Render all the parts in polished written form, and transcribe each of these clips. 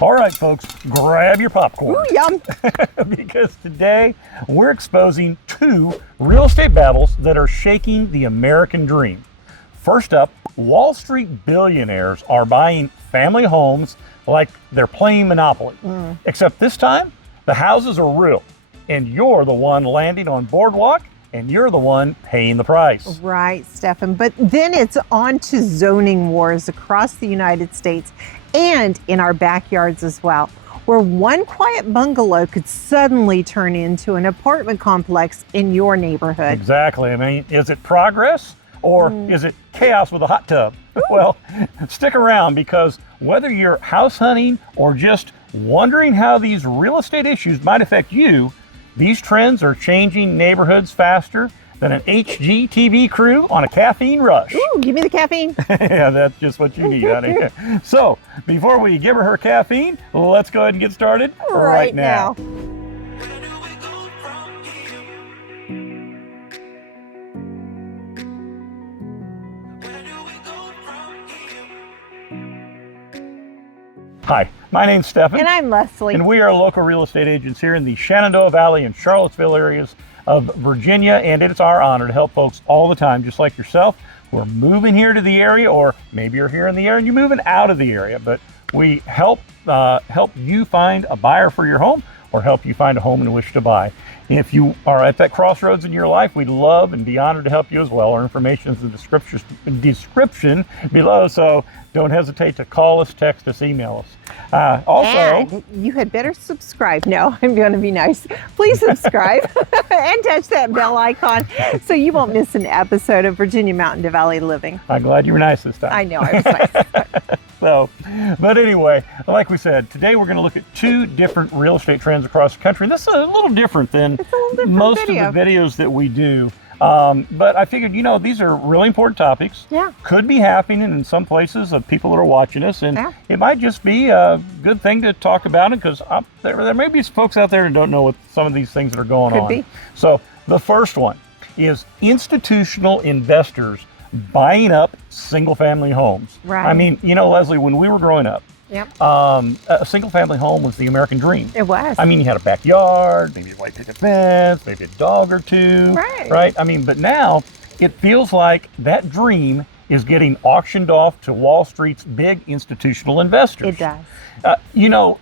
All right, folks, grab your popcorn. Ooh, yum. Because today we're exposing two real estate battles that are shaking the American dream. First up, Wall Street billionaires are buying family homes like they're playing Monopoly. Except this time, the houses are real, and you're the one landing on boardwalk, and you're the one paying the price. Right, Stefan. But then it's on to zoning wars across the United States and in our backyards as well, where one quiet bungalow could suddenly turn into an apartment complex in your neighborhood. Exactly. I mean, is it progress or is it chaos with a hot tub? Well, stick around, because whether you're house hunting or just wondering how these real estate issues might affect you, these trends are changing neighborhoods faster than an HGTV crew on a caffeine rush. Ooh, give me the caffeine. Yeah, that's just what you need, honey. So, before we give her caffeine, let's go ahead and get started right now. Hi, my name's Stefan. And I'm Leslie. And we are local real estate agents here in the Shenandoah Valley and Charlottesville areas of Virginia, and it's our honor to help folks all the time, just like yourself, who are moving here to the area, or maybe you're here in the area and you're moving out of the area. But we help you find a buyer for your home, or help you find a home in which to buy. If you are at that crossroads in your life, we'd love and be honored to help you as well. Our information is in the description below, so don't hesitate to call us, text us, email us. And you had better subscribe. No, I'm going to be nice. Please subscribe and touch that bell icon so you won't miss an episode of Virginia Mountain to Valley Living. I'm glad you were nice this time. I know, I was nice. So, but anyway, like we said, today we're going to look at two different real estate trends across the country. And this is a little different than most of the videos that we do. But I figured, these are really important topics. Yeah. Could be happening in some places of people that are watching us. And it might just be a good thing to talk about it, because there may be folks out there who don't know what some of these things that are going on. Could be. So the first one is institutional investors buying up single family homes. Right. I mean, Leslie, when we were growing up, a single family home was the American dream. It was. I mean, you had a backyard, maybe a white picket fence, maybe a dog or two. Right. I mean, but now it feels like that dream is getting auctioned off to Wall Street's big institutional investors. It does.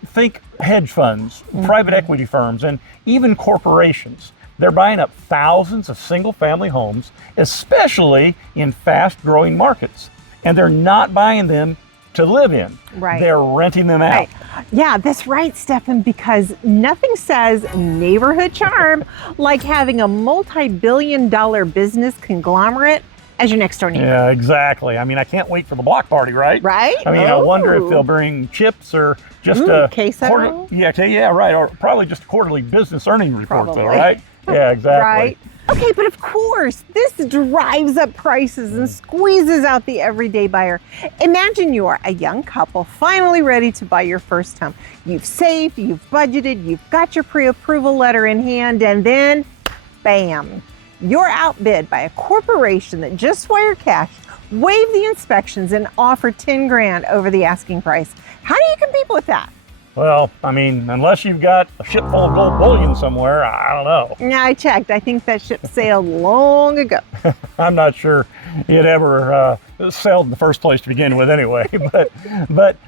Think hedge funds, private equity firms, and even corporations. They're buying up thousands of single family homes, especially in fast growing markets. And they're not buying them to live in. Right. They're renting them out. Right. Yeah, that's right, Stefan, because nothing says neighborhood charm like having a multi-billion-dollar business conglomerate as your next door neighbor. Yeah, exactly. I mean, I can't wait for the block party, right? Right? I mean, I wonder if they'll bring chips or just a queso. Yeah, right. Or probably just quarterly business earnings reports, though, right? Yeah, exactly. Right. Okay, but of course, this drives up prices and squeezes out the everyday buyer. Imagine you're a young couple finally ready to buy your first home. You've saved, you've budgeted, you've got your pre-approval letter in hand, and then, bam, you're outbid by a corporation that just wired cash, waived the inspections, and offered 10 grand over the asking price. How do you compete with that? Well, I mean, unless you've got a ship full of gold bullion somewhere, I don't know. Yeah, I checked. I think that ship sailed long ago. I'm not sure it ever sailed in the first place to begin with anyway. But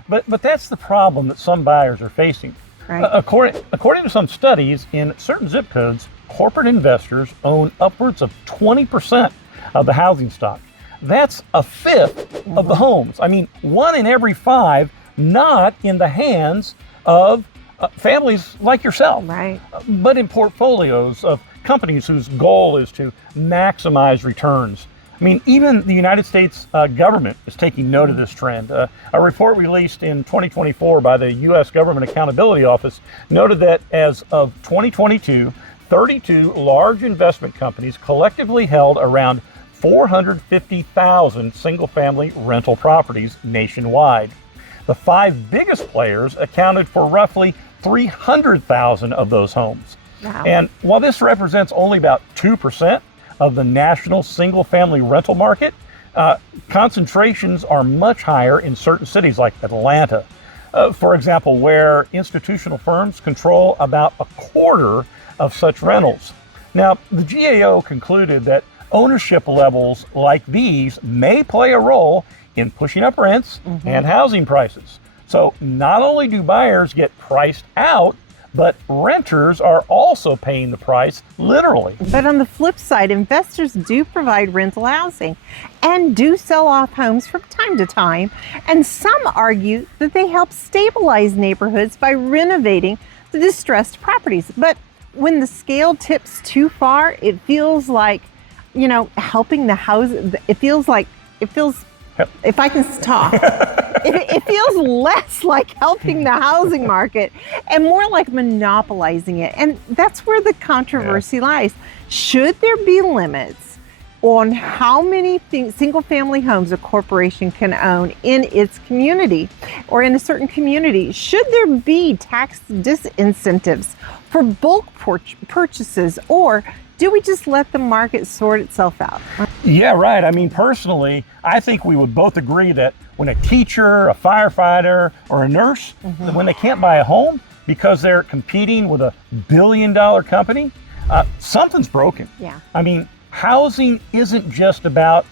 that's the problem that some buyers are facing. Right. According to some studies, in certain zip codes, corporate investors own upwards of 20% of the housing stock. That's a fifth of the homes. I mean, 1 in every 5 not in the hands of families like yourself, right? But in portfolios of companies whose goal is to maximize returns. I mean, even the United States government is taking note of this trend. A report released in 2024 by the U.S. Government Accountability Office noted that as of 2022, 32 large investment companies collectively held around 450,000 single-family rental properties nationwide. The 5 biggest players accounted for roughly 300,000 of those homes. Wow. And while this represents only about 2% of the national single-family rental market, concentrations are much higher in certain cities like Atlanta, For example, where institutional firms control about a quarter of such rentals. Now, the GAO concluded that ownership levels like these may play a role in pushing up rents and housing prices. So not only do buyers get priced out, but renters are also paying the price, literally. But on the flip side, investors do provide rental housing and do sell off homes from time to time. And some argue that they help stabilize neighborhoods by renovating the distressed properties. But when the scale tips too far, it feels like, helping the house, if I can talk, it feels less like helping the housing market and more like monopolizing it. And that's where the controversy lies. Should there be limits on how many single-family homes a corporation can own in its community or in a certain community? Should there be tax disincentives for bulk purchases, or do we just let the market sort itself out? Yeah, right. I mean, personally, I think we would both agree that when a teacher, a firefighter, or a nurse, when they can't buy a home because they're competing with a billion-dollar company, something's broken. Yeah. I mean, housing isn't just about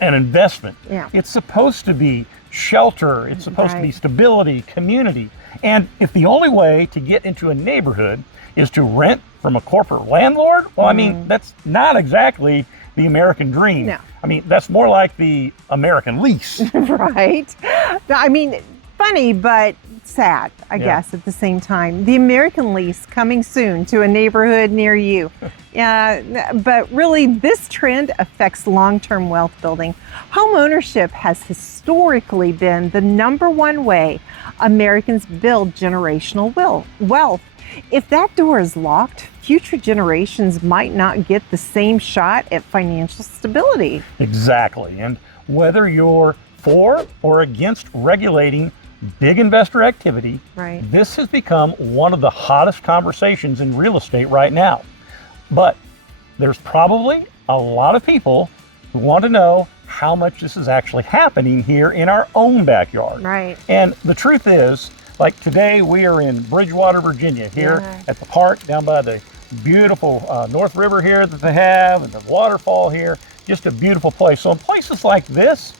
an investment. Yeah. It's supposed to be shelter. It's supposed to be stability, community. And if the only way to get into a neighborhood is to rent from a corporate landlord, well, I mean, that's not exactly the American dream. No. I mean, that's more like the American lease. Right. I mean, funny, but sad, I guess, at the same time. The American lease coming soon to a neighborhood near you. But really, this trend affects long-term wealth building. Homeownership has historically been the #1 way Americans build generational wealth. If that door is locked, future generations might not get the same shot at financial stability. Exactly. And whether you're for or against regulating big investor activity, this has become one of the hottest conversations in real estate right now. But there's probably a lot of people who want to know how much this is actually happening here in our own backyard. Right. And the truth is, like today, we are in Bridgewater, Virginia, here at the park down by the beautiful North River here that they have, and the waterfall here. Just a beautiful place. So in places like this,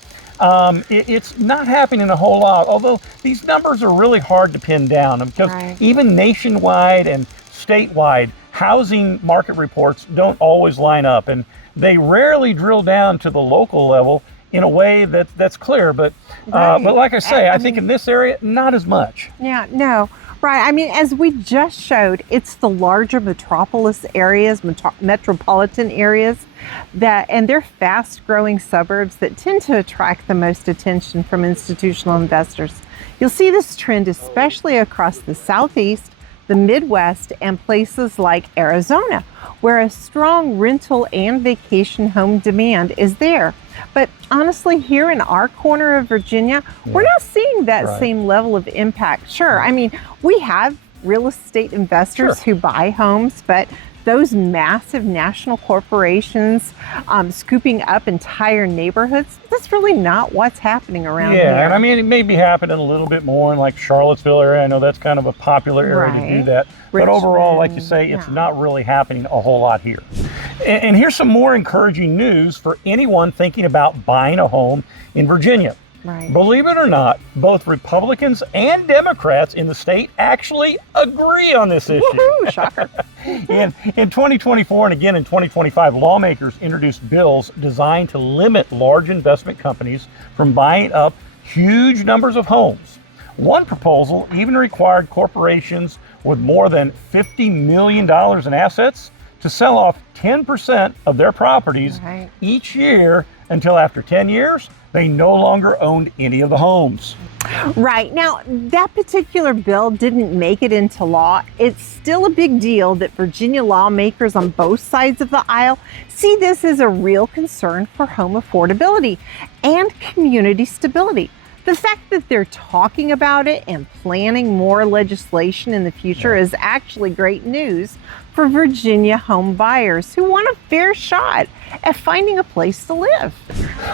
it's not happening a whole lot, although these numbers are really hard to pin down because even nationwide and statewide housing market reports don't always line up, and they rarely drill down to the local level in a way that's clear. But like I say, I think in this area, not as much. Yeah, no. Right. I mean, as we just showed, it's the larger metropolis areas, metropolitan areas, and they're fast-growing suburbs that tend to attract the most attention from institutional investors. You'll see this trend especially across the Southeast, the Midwest, and places like Arizona, where a strong rental and vacation home demand is there. But honestly, here in our corner of Virginia, we're not seeing that same level of impact. Sure, I mean, we have real estate investors who buy homes, but those massive national corporations scooping up entire neighborhoods, that's really not what's happening around here. Yeah, and I mean, it may be happening a little bit more in like Charlottesville area. I know that's kind of a popular area to do that. But overall, like you say, it's not really happening a whole lot here. And here's some more encouraging news for anyone thinking about buying a home in Virginia. Believe it or not, both Republicans and Democrats in the state actually agree on this issue. Woohoo, shocker. In 2024 and again in 2025, lawmakers introduced bills designed to limit large investment companies from buying up huge numbers of homes. One proposal even required corporations with more than $50 million in assets to sell off 10% of their properties each year until after 10 years, they no longer owned any of the homes. Right. Now, that particular bill didn't make it into law. It's still a big deal that Virginia lawmakers on both sides of the aisle see this as a real concern for home affordability and community stability. The fact that they're talking about it and planning more legislation in the future is actually great news for Virginia home buyers who want a fair shot at finding a place to live.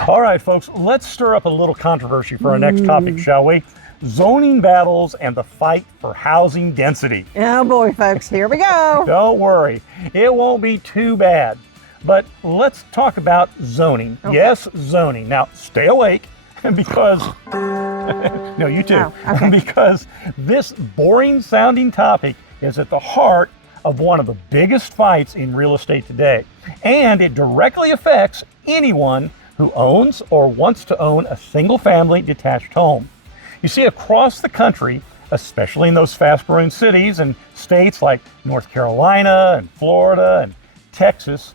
All right, folks, let's stir up a little controversy for our next topic, shall we? zoning battles and the fight for housing density. Oh boy, folks, here we go. Don't worry, it won't be too bad. But let's talk about zoning. Okay. Yes, zoning. Now, stay awake because, no, you too, Oh, okay. because this boring sounding topic is at the heart of one of the biggest fights in real estate today. And it directly affects anyone who owns or wants to own a single family detached home. You see, across the country, especially in those fast growing cities and states like North Carolina and Florida and Texas,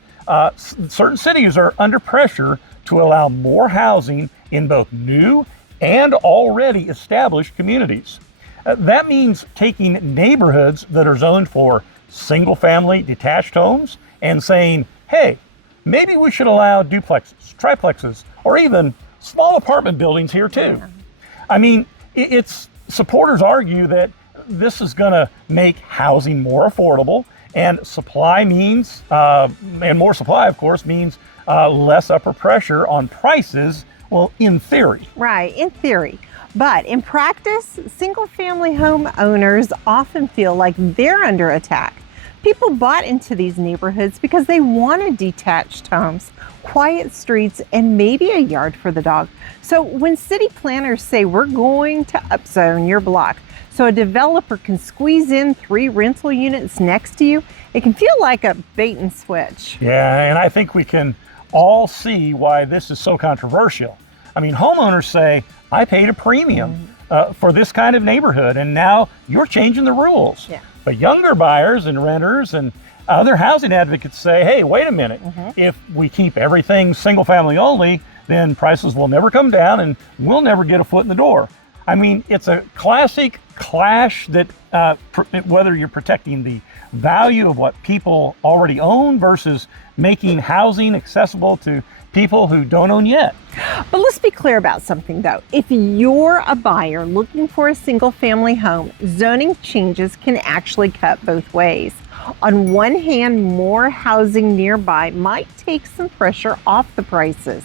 certain cities are under pressure to allow more housing in both new and already established communities. That means taking neighborhoods that are zoned for single-family detached homes and saying, hey, maybe we should allow duplexes, triplexes, or even small apartment buildings here too. Yeah. I mean, it's supporters argue that this is going to make housing more affordable, and supply means, and more supply, of course, means less upper pressure on prices. Well, in theory. Right, in theory. But in practice, single-family home owners often feel like they're under attack. People bought into these neighborhoods because they wanted detached homes, quiet streets, and maybe a yard for the dog. So when city planners say we're going to upzone your block so a developer can squeeze in 3 rental units next to you, it can feel like a bait and switch. Yeah, and I think we can all see why this is so controversial. I mean, homeowners say, I paid a premium for this kind of neighborhood, and now you're changing the rules. Yeah. But younger buyers and renters and other housing advocates say, hey, wait a minute. If we keep everything single family only, then prices will never come down and we'll never get a foot in the door. I mean, it's a classic clash that whether you're protecting the value of what people already own versus making housing accessible to people who don't own yet. But let's be clear about something though. If you're a buyer looking for a single family home, zoning changes can actually cut both ways. On one hand, more housing nearby might take some pressure off the prices.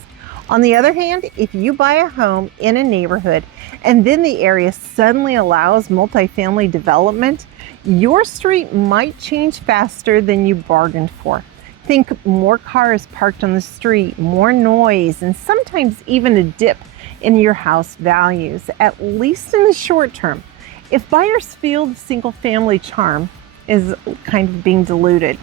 On the other hand, if you buy a home in a neighborhood and then the area suddenly allows multifamily development, your street might change faster than you bargained for. Think more cars parked on the street, more noise, and sometimes even a dip in your house values, at least in the short term. If buyers feel the single family charm is kind of being diluted.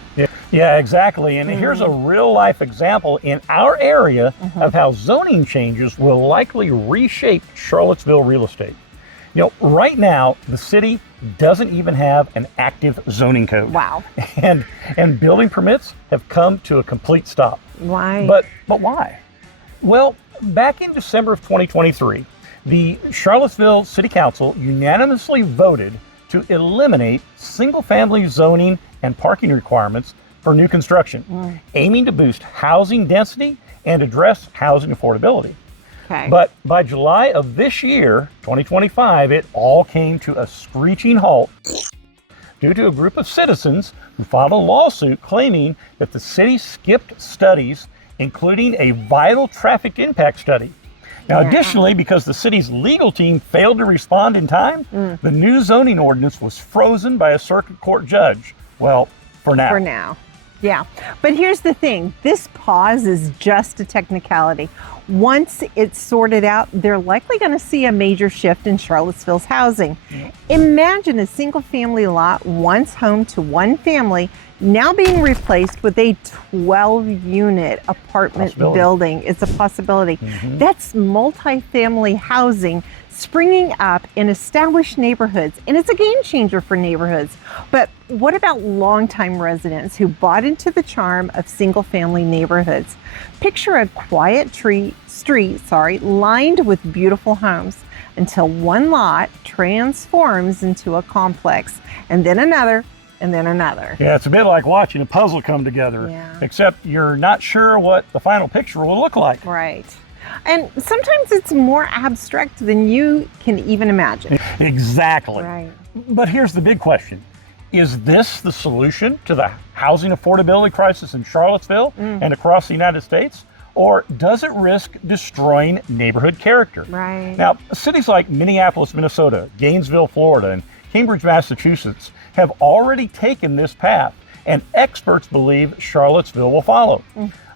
Yeah, exactly. And here's a real life example in our area of how zoning changes will likely reshape Charlottesville real estate. You know, right now, the city doesn't even have an active zoning code. Wow. And building permits have come to a complete stop. Why? But why? Well, back in December of 2023, the Charlottesville City Council unanimously voted to eliminate single-family zoning and parking requirements for new construction, aiming to boost housing density and address housing affordability. Okay. But by July of this year, 2025, it all came to a screeching halt due to a group of citizens who filed a lawsuit claiming that the city skipped studies, including a vital traffic impact study. Now, additionally, because the city's legal team failed to respond in time, the new zoning ordinance was frozen by a circuit court judge. Well, for now. For now. Yeah. But here's the thing. This pause is just a technicality. Once it's sorted out, they're likely going to see a major shift in Charlottesville's housing. Imagine a single family lot once home to one family now being replaced with a 12-unit apartment building. It's a possibility. That's multifamily housing springing up in established neighborhoods, and it's a game changer for neighborhoods. But what about longtime residents who bought into the charm of single-family neighborhoods? Picture a quiet street lined with beautiful homes until one lot transforms into a complex, and then another, and then another. Yeah, it's a bit like watching a puzzle come together, except you're not sure what the final picture will look like. Right. And sometimes it's more abstract than you can even imagine. Exactly. Right. But here's the big question. Is this the solution to the housing affordability crisis in Charlottesville and across the United States? or does it risk destroying neighborhood character? Right. Now, cities like Minneapolis, Minnesota, Gainesville, Florida, and Cambridge, Massachusetts have already taken this path, and experts believe Charlottesville will follow.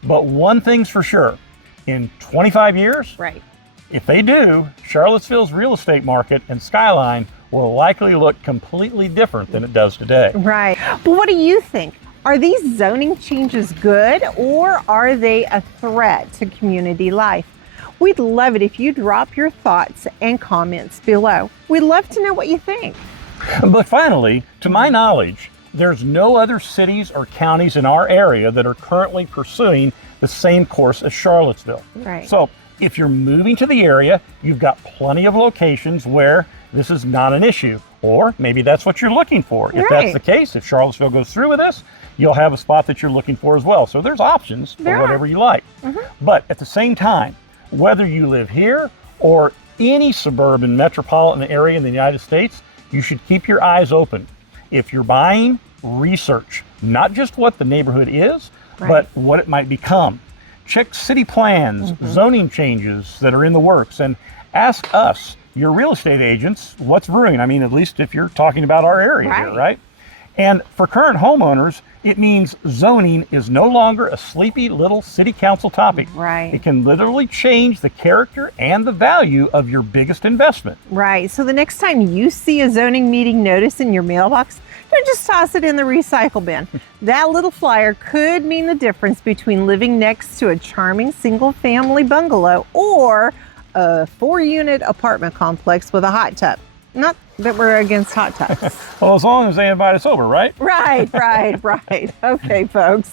But one thing's for sure, in 25 years, Right. if they do, Charlottesville's real estate market and skyline will likely look completely different than it does today. Right. But what do you think? Are these zoning changes good, or are they a threat to community life? We'd love it if you drop your thoughts and comments below. We'd love to know what you think. But finally, to my knowledge, there's no other cities or counties in our area that are currently pursuing the same course as Charlottesville. Right. So if you're moving to the area, you've got plenty of locations where this is not an issue, or maybe that's what you're looking for. If that's the case, if Charlottesville goes through with this, you'll have a spot that you're looking for as well. So there's options for whatever you like. But at the same time, whether you live here or any suburban metropolitan area in the United States, you should keep your eyes open. If you're buying, research not just what the neighborhood is, but what it might become. Check city plans, zoning changes that are in the works, and ask us, your real estate agents, what's brewing. I mean, at least if you're talking about our area here, right? And for current homeowners, it means zoning is no longer a sleepy little city council topic. Right. It can literally change the character and the value of your biggest investment. Right. So the next time you see a zoning meeting notice in your mailbox, don't just toss it in the recycle bin. That little flyer could mean the difference between living next to a charming single-family bungalow or a 4-unit apartment complex with a hot tub. Not that we're against hot tubs. Well, as long as they invite us over, right? Right. Okay, folks.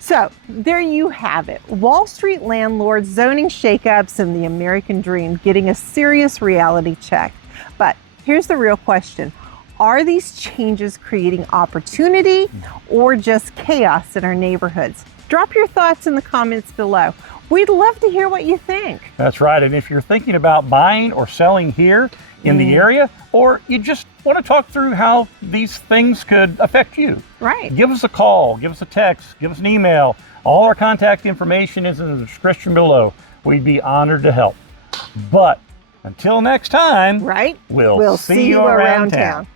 So there you have it. Wall Street landlords, zoning shakeups, and the American dream getting a serious reality check. But here's the real question. Are these changes creating opportunity or just chaos in our neighborhoods? Drop your thoughts in the comments below. We'd love to hear what you think. That's right. And if you're thinking about buying or selling here in the area, or you just want to talk through how these things could affect you, give us a call, give us a text, give us an email. All our contact information is in the description below. We'd be honored to help. But until next time, we'll see you around town.